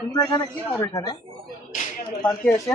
তোমরা এখানে কি করো এখানে? পার্কে এসে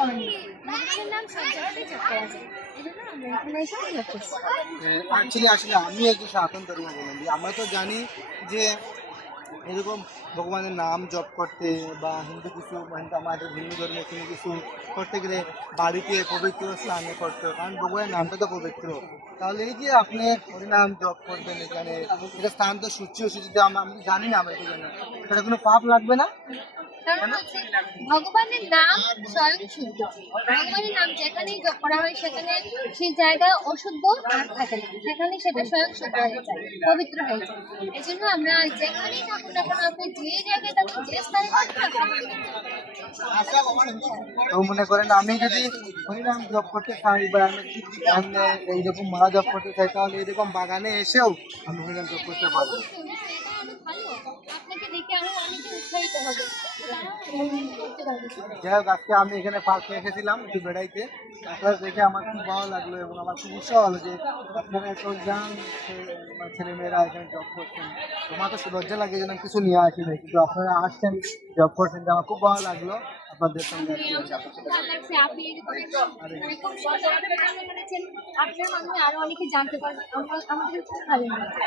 নাম অ্যাকচুয়ালি আসলে আমি একটু সনাতন ধর্ম আমরা তো জানি যে এরকম ভগবানের নাম জপ করতে বা হিন্দু কিছু আমাদের হিন্দু ধর্মে কোনো কিছু করতে গেলে বাড়িতে পবিত্র স্নানে করতে হয়। কারণ ভগবানের নামটা তো পবিত্র। তাহলে এই যে আপনি হরিনাম জপ করবেন এখানে, এটা স্থান তো সূর্য সূচিত আমরা আমি জানি না আমরা এটা জানি সেটা কোনো পাপ লাগবে না? কারণ হচ্ছে ভগবানের নাম স্বয়ং শুদ্ধ ভগবানের নাম যেখানেই জপ করা হয় সেখানে সেই জায়গা অশুদ্ধ আর থাকে না। সেখানে সেটা স্বয়ং শুদ্ধ হয়ে যায় পবিত্র হয়ে যায়। এই জন্য আমরা যেখানেই থাকুন না কেন আপনি যে জায়গায় থাকুন যে স্থানে থাকুন না কেন, মনে করেন আমি যদি হরিনাম জপ করতে চাই বা আমি এইরকম মালা জপ করতে চাই তাহলে এরকম বাগানে এসেও আমি হরিনাম জপ করতে পারব। আপনাকে দেখে আরও অনেকে উৎসাহিত হবে। যাই হোক আজকে আমি এখানে পার্কে এসেছিলাম একটু বেড়াইতে। আপনারা দেখে আমার খুব ভালো লাগল এবং আমার খুব উৎসাহ হলো যে আপনারা এত যান ছেলে মেয়েরা এখানে জব করছেন। তোমার তো লজ্জা লাগে যেন কিছু নিয়ে আসি নাই কিন্তু আপনারা আসছেন জব করছেন আমার খুব ভালো লাগল আপনাদের সঙ্গে মানে আপনার মাধ্যমে আরও অনেকে জানতে পারবে। আমাদের খুব ভালো লাগছে।